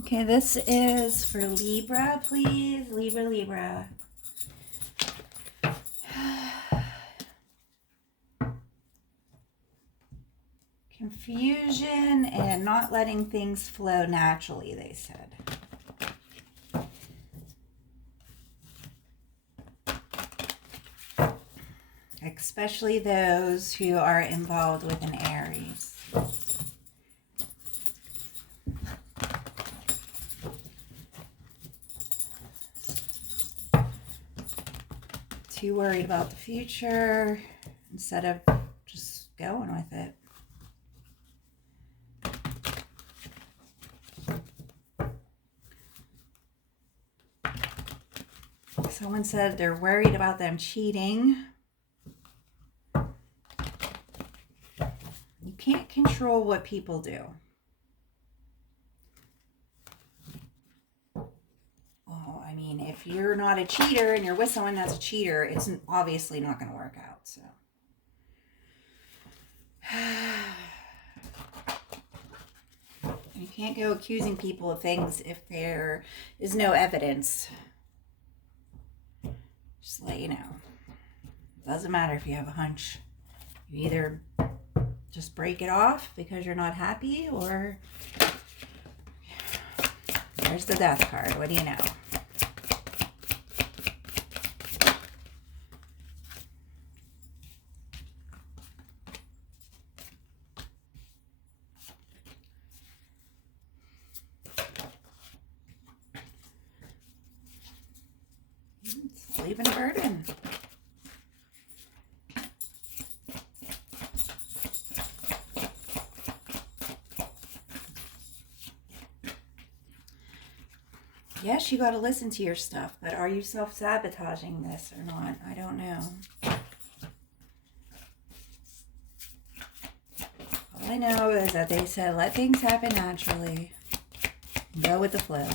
Okay, this is for Libra, please. Libra, Libra. Confusion and not letting things flow naturally, they said. Especially those who are involved with an Aries. Too worried about the future instead of just going with it. Someone said they're worried about them cheating. You can't control what people do. Well, I mean, if you're not a cheater and you're with someone that's a cheater, it's obviously not going to work out. So, you can't go accusing people of things if there is no evidence. Just to let you know. Doesn't matter if you have a hunch. You either just break it off because you're not happy, or there's the death card. What do you know? It's leaving a burden. Yes, you got to listen to your stuff, but are you self-sabotaging this or not? I don't know. All I know is that they said let things happen naturally. Go with the flow.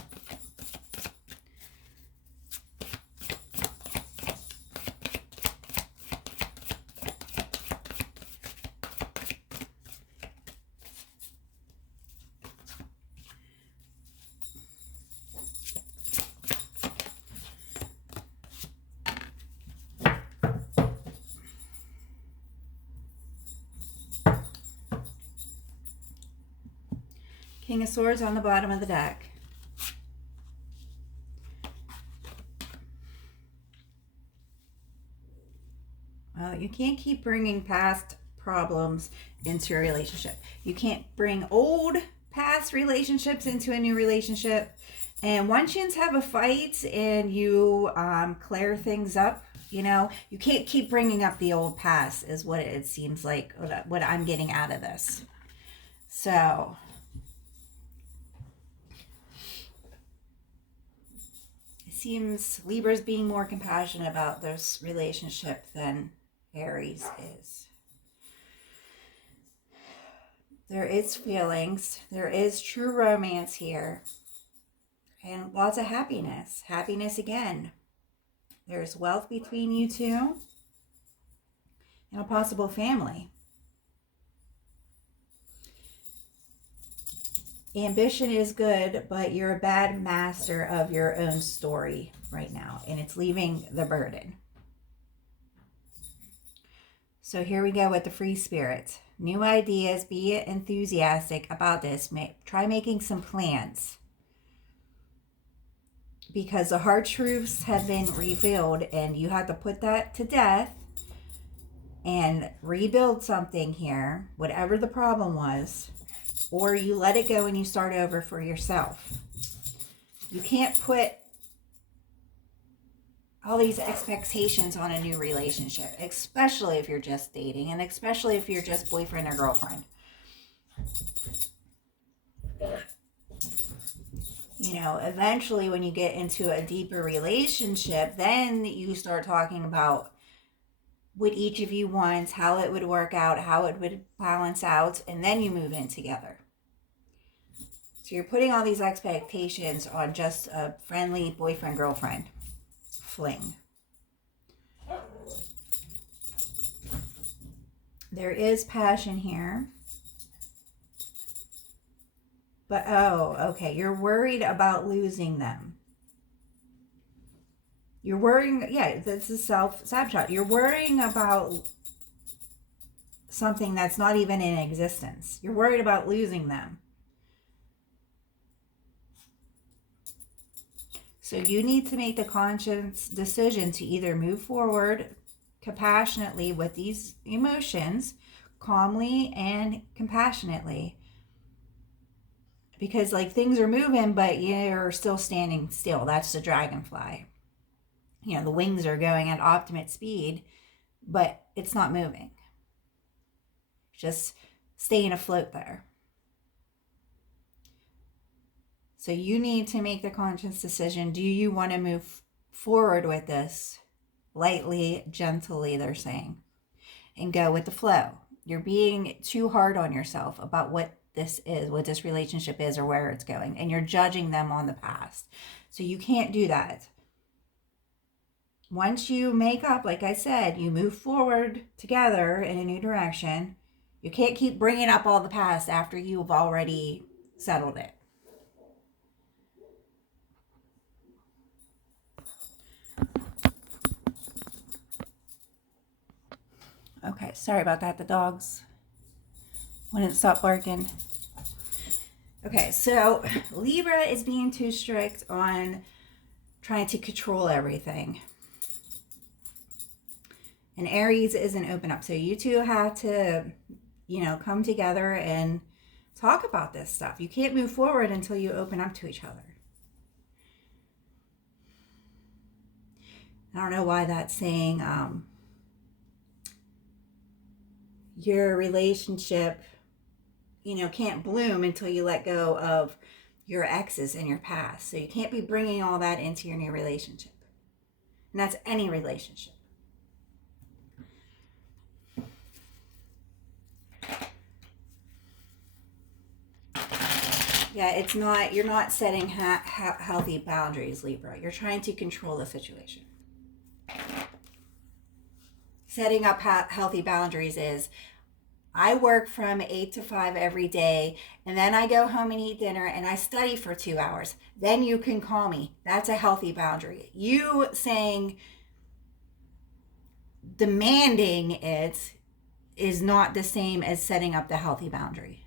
King of Swords on the bottom of the deck. Well, you can't keep bringing past problems into your relationship. You can't bring old past relationships into a new relationship. And once you have a fight and you clear things up, you know, you can't keep bringing up the old past is what it seems like, what I'm getting out of this. So it seems Libra's being more compassionate about this relationship than Aries is. There is feelings. There is true romance here. And lots of happiness. Happiness again. There's wealth between you two. And a possible family. Ambition is good, but you're a bad master of your own story right now. And it's leaving the burden. So here we go with the free spirit. New ideas. Be enthusiastic about this. Try making some plans. Because the hard truths have been revealed and you have to put that to death and rebuild something here, whatever the problem was, or you let it go and you start over for yourself. You can't put all these expectations on a new relationship, especially if you're just dating and especially if you're just boyfriend or girlfriend. You know, eventually when you get into a deeper relationship, then you start talking about what each of you wants, how it would work out, how it would balance out, and then you move in together. So you're putting all these expectations on just a friendly boyfriend-girlfriend fling. There is passion here. But, oh, okay. You're worried about losing them. You're worrying, yeah, this is self-sabotage. You're worrying about something that's not even in existence. You're worried about losing them. So you need to make the conscious decision to either move forward compassionately with these emotions, calmly and compassionately. Because like things are moving, but you're still standing still. That's the dragonfly. You know, the wings are going at optimate speed, but it's not moving. Just staying afloat there. So you need to make the conscious decision. Do you want to move forward with this lightly, gently, they're saying, and go with the flow? You're being too hard on yourself about what this is, what this relationship is, or where it's going, and you're judging them on the past. So you can't do that. Once you make up, like I said, you move forward together in a new direction. You can't keep bringing up all the past after you've already settled it. Okay, sorry about that. The dogs wouldn't stop barking. Okay, so Libra is being too strict on trying to control everything. And Aries isn't open up. So you two have to, come together and talk about this stuff. You can't move forward until you open up to each other. I don't know why that's saying your relationship, can't bloom until you let go of your exes and your past. So you can't be bringing all that into your new relationship. And that's any relationship. Yeah, it's not, you're not setting healthy boundaries, Libra. You're trying to control the situation. Setting up healthy boundaries is, I work from 8 to 5 every day, and then I go home and eat dinner, and I study for 2 hours. Then you can call me. That's a healthy boundary. You saying, demanding it is not the same as setting up the healthy boundary.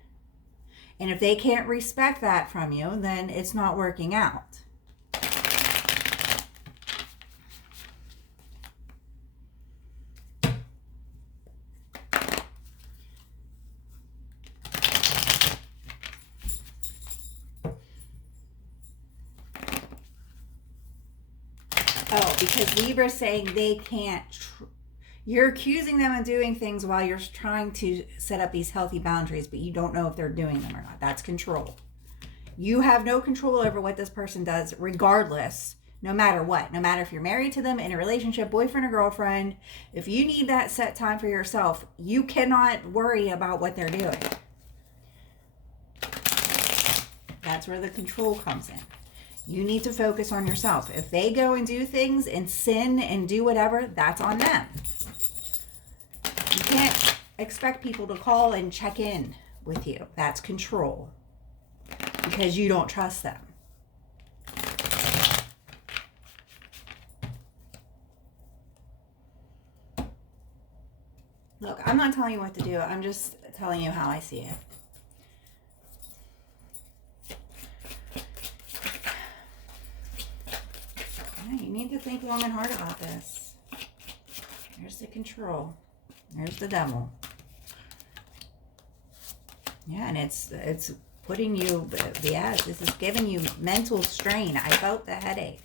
And if they can't respect that from you, then it's not working out. Oh, because Libra's saying they can't. You're accusing them of doing things while you're trying to set up these healthy boundaries, but you don't know if they're doing them or not. That's control. You have no control over what this person does, regardless, no matter what. No matter if you're married to them, in a relationship, boyfriend or girlfriend. If you need that set time for yourself, you cannot worry about what they're doing. That's where the control comes in. You need to focus on yourself. If they go and do things and sin and do whatever, that's on them. You can't expect people to call and check in with you. That's control. Because you don't trust them. Look, I'm not telling you what to do. I'm just telling you how I see it. You need to think long and hard about this. There's the control. There's the devil. Yeah, and it's putting you, this is giving you mental strain. I felt the headache.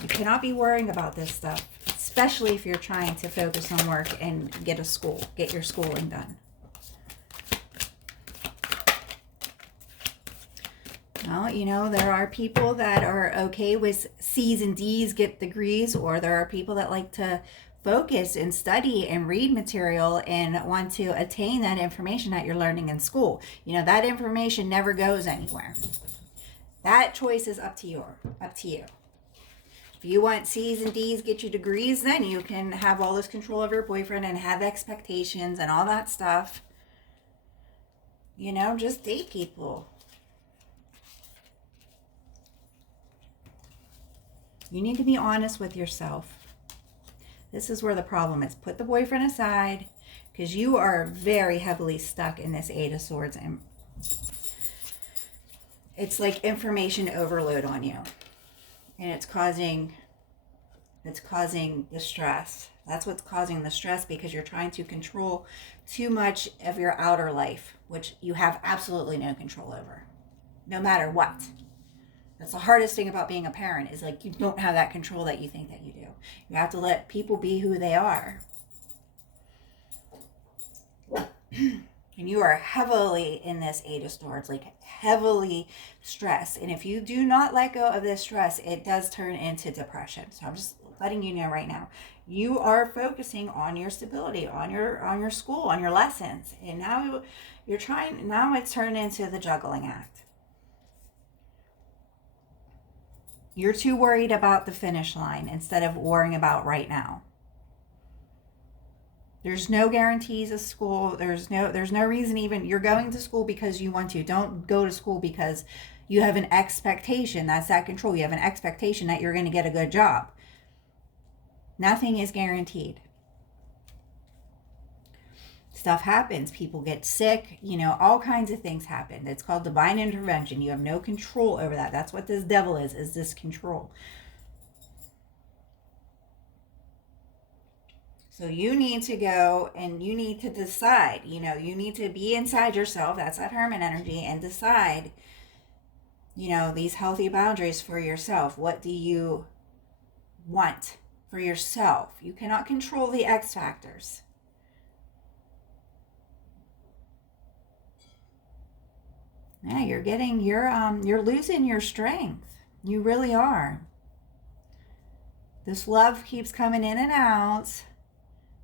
You cannot be worrying about this stuff, especially if you're trying to focus on work and get your schooling done. Well, there are people that are okay with C's and D's, get degrees, or there are people that like to focus and study and read material and want to attain that information that you're learning in school. That information never goes anywhere. That choice is up to you. If you want C's and D's, get you degrees, then you can have all this control over your boyfriend and have expectations and all that stuff. Just date people. You need to be honest with yourself. This is where the problem is. Put the boyfriend aside, because you are very heavily stuck in this Eight of Swords, and it's like information overload on you, and it's causing the stress. That's what's causing the stress, because you're trying to control too much of your outer life, which you have absolutely no control over, no matter what. That's the hardest thing about being a parent, is like you don't have that control that you think that you do. You have to let people be who they are. And you are heavily in this Eight of Swords, like heavily stressed. And if you do not let go of this stress, it does turn into depression. So I'm just letting you know right now, you are focusing on your stability, on your school, on your lessons. And now now it's turned into the juggling act. You're too worried about the finish line instead of worrying about right now. There's no guarantees of school. There's no reason even. You're going to school because you want to. Don't go to school because you have an expectation. That's that control. You have an expectation that you're going to get a good job. Nothing is guaranteed. Stuff happens. People get sick. All kinds of things happen. It's called divine intervention. You have no control over that. That's what this devil is this control. So you need to go and you need to decide, you need to be inside yourself. That's that Hermit energy, and decide, these healthy boundaries for yourself. What do you want for yourself? You cannot control the X factors. Yeah, you're losing your strength. You really are. This love keeps coming in and out.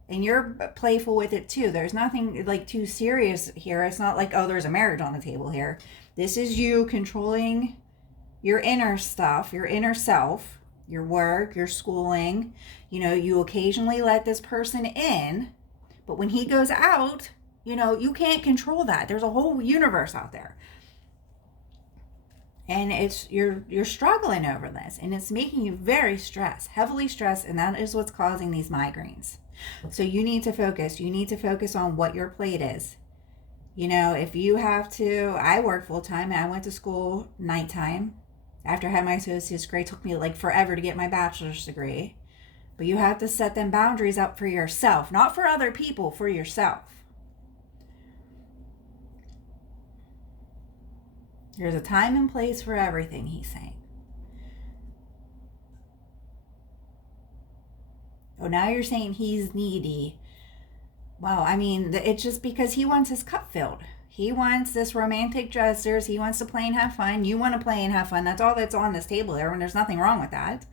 And you're playful with it too. There's nothing like too serious here. It's not like, oh, there's a marriage on the table here. This is you controlling your inner stuff, your inner self, your work, your schooling. You occasionally let this person in, but when he goes out, you can't control that. There's a whole universe out there. And you're struggling over this, and it's making you very stressed, heavily stressed, and that is what's causing these migraines. So you need to focus. You need to focus on what your plate is. If you have to, I work full time and I went to school nighttime after I had my associate's degree. It took me like forever to get my bachelor's degree. But you have to set them boundaries up for yourself, not for other people, for yourself. There's a time and place for everything, he's saying. Oh, now you're saying he's needy. Well, it's just because he wants his cup filled. He wants this romantic gestures. He wants to play and have fun. You want to play and have fun. That's all that's on this table there, and there's nothing wrong with that.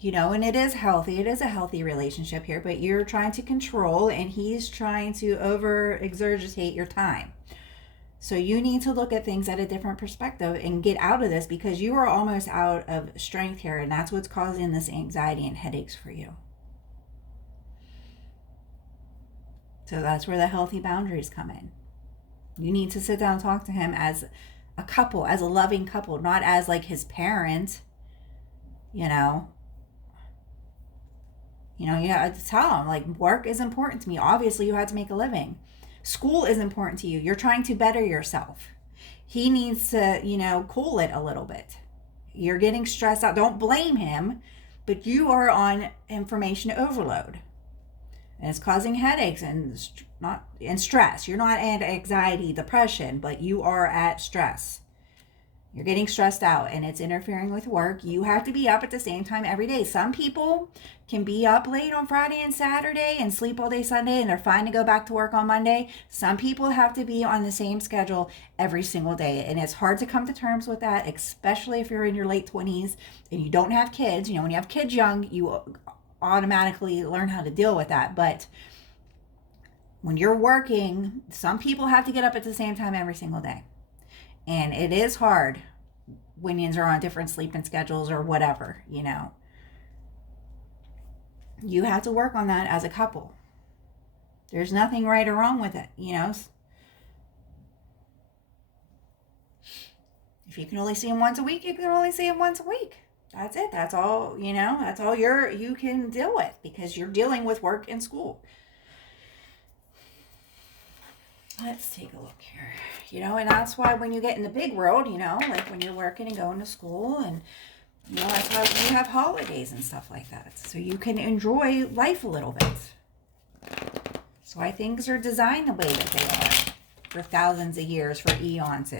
And it is healthy. It is a healthy relationship here, but you're trying to control, and he's trying to over-exergitate your time. So you need to look at things at a different perspective and get out of this, because you are almost out of strength here, and that's what's causing this anxiety and headaches for you. So that's where the healthy boundaries come in. You need to sit down and talk to him as a couple, as a loving couple, not as like his parent, you have to tell him, like, work is important to me. Obviously, you had to make a living. School is important to you. You're trying to better yourself. He needs to, cool it a little bit. You're getting stressed out. Don't blame him, but you are on information overload. And it's causing headaches and stress. You're not at anxiety, depression, but you are at stress. You're getting stressed out, and it's interfering with work. You have to be up at the same time every day. Some people can be up late on Friday and Saturday and sleep all day Sunday, and they're fine to go back to work on Monday. Some people have to be on the same schedule every single day, and it's hard to come to terms with that, especially if you're in your late 20s and you don't have kids. When you have kids young, you automatically learn how to deal with that. But when you're working, some people have to get up at the same time every single day. And it is hard when you are on different sleeping schedules or whatever, You have to work on that as a couple. There's nothing right or wrong with it, If you can only see him once a week, you can only see him once a week. That's it. That's all, that's all you can deal with, because you're dealing with work and school. Let's take a look here. And that's why when you get in the big world, like when you're working and going to school, and that's why you have holidays and stuff like that, so you can enjoy life a little bit. That's why things are designed the way that they are for thousands of years, for eons.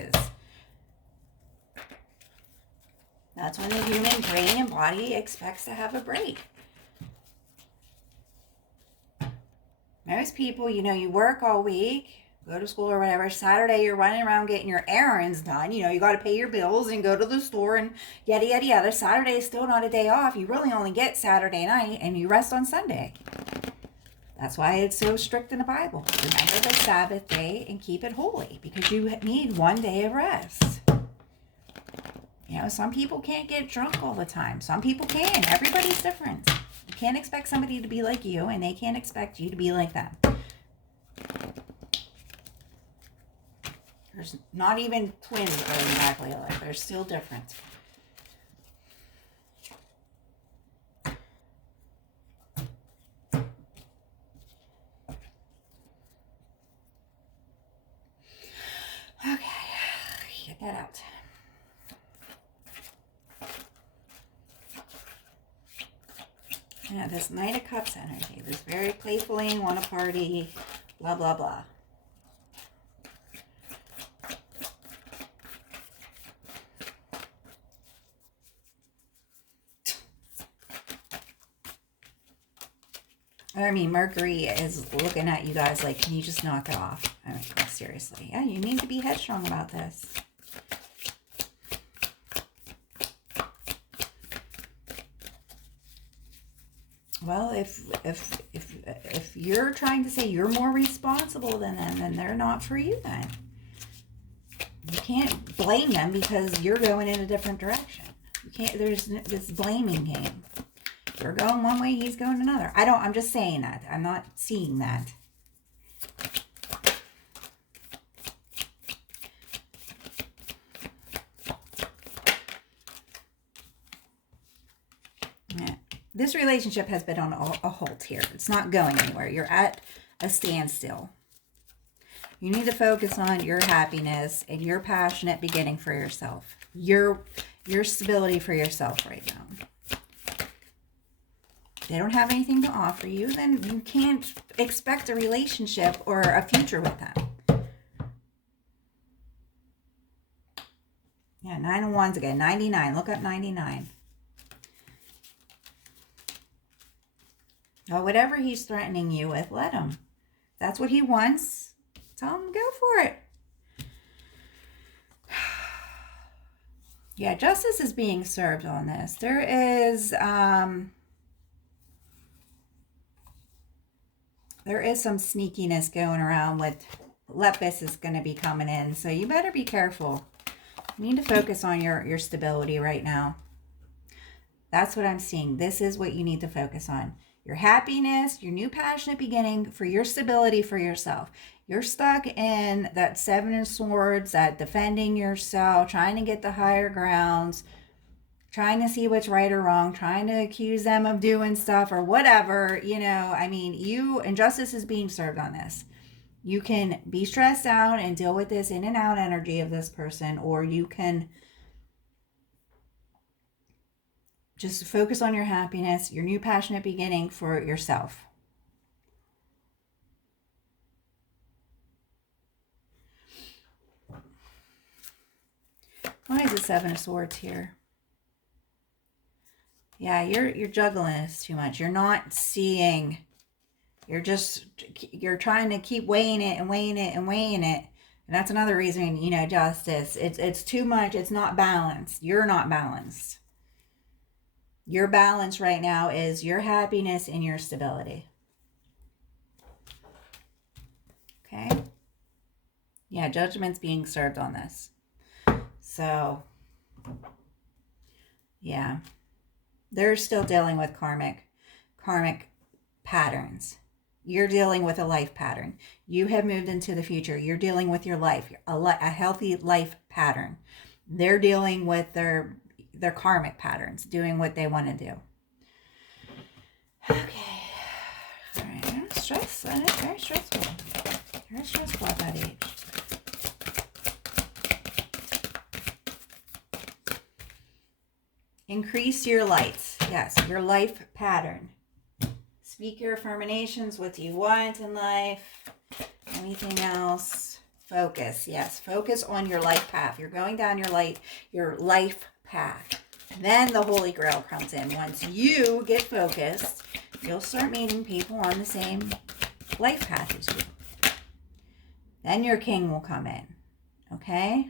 That's when the human brain and body expects to have a break. Most people, you work all week, go to school or whatever. Saturday, you're running around getting your errands done. You got to pay your bills and go to the store and yada, yada, yada. Saturday is still not a day off. You really only get Saturday night, and you rest on Sunday. That's why it's so strict in the Bible. Remember the Sabbath day and keep it holy, because you need one day of rest. Some people can't get drunk all the time. Some people can. Everybody's different. You can't expect somebody to be like you, and they can't expect you to be like them. There's not even twins that are exactly alike. They're still different. Okay, get that out. This Knight of Cups energy. This very playfully, want to party, blah, blah, blah. I mean, Mercury is looking at you guys like, can you just knock it off? I mean, seriously. Yeah, you need to be headstrong about this. Well, if you're trying to say you're more responsible than them, then they're not for you then. You can't blame them because you're going in a different direction. You can't, there's this blaming game. You're going one way, he's going another. I'm just saying that. I'm not seeing that. This relationship has been on a halt here. It's not going anywhere. You're at a standstill. You need to focus on your happiness and your passionate beginning for yourself. Your stability for yourself right now. If they don't have anything to offer you, then you can't expect a relationship or a future with them. Yeah, 9 of Wands again. 99. Look up 99. Well, whatever he's threatening you with, let him. If that's what he wants, tell him go for it. Yeah, justice is being served on this. There is some sneakiness going around with Lepus is going to be coming in, so you better be careful. You need to focus on your stability right now. That's what I'm seeing. This is what you need to focus on. Your happiness, your new passionate beginning, for your stability for yourself. You're stuck in that 7 of Swords, that defending yourself, trying to get the higher grounds, trying to see what's right or wrong, trying to accuse them of doing stuff or whatever. I mean, injustice is being served on this. You can be stressed out and deal with this in and out energy of this person, or you can just focus on your happiness, your new passionate beginning for yourself. Why is the 7 of Swords here? Yeah, you're juggling this too much. You're not seeing. You're trying to keep weighing it and weighing it and weighing it. And that's another reason, justice. It's too much. It's not balanced. You're not balanced. Your balance right now is your happiness and your stability. Okay? Yeah, judgment's being served on this. So, yeah. They're still dealing with karmic patterns. You're dealing with a life pattern. You have moved into the future. You're dealing with your life, a healthy life pattern. They're dealing with their karmic patterns, doing what they want to do. Okay. All right. Stress. That is very stressful. Very stressful at that age. Increase your lights. Yes, your life pattern. Speak your affirmations. What do you want in life? Anything else? Focus. Yes, focus on your life path. You're going down your life path. Then the Holy Grail comes in. Once you get focused, you'll start meeting people on the same life path as you. Then your king will come in. Okay?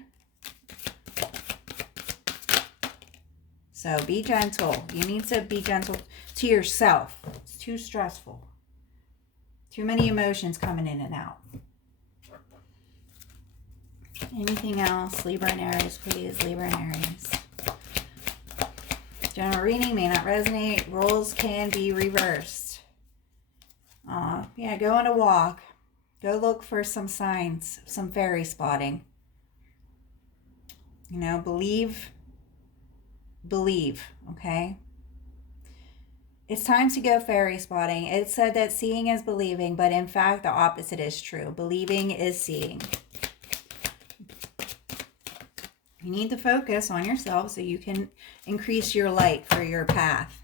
So be gentle. You need to be gentle to yourself. It's too stressful. Too many emotions coming in and out. Anything else? Libra and Aries, please. Libra and Aries. General reading may not resonate. Roles can be reversed. Yeah, go on a walk. Go look for some signs, some fairy spotting. You know, believe, okay? It's time to go fairy spotting. It said that seeing is believing, but in fact, the opposite is true. Believing is seeing. You need to focus on yourself so you can increase your light for your path.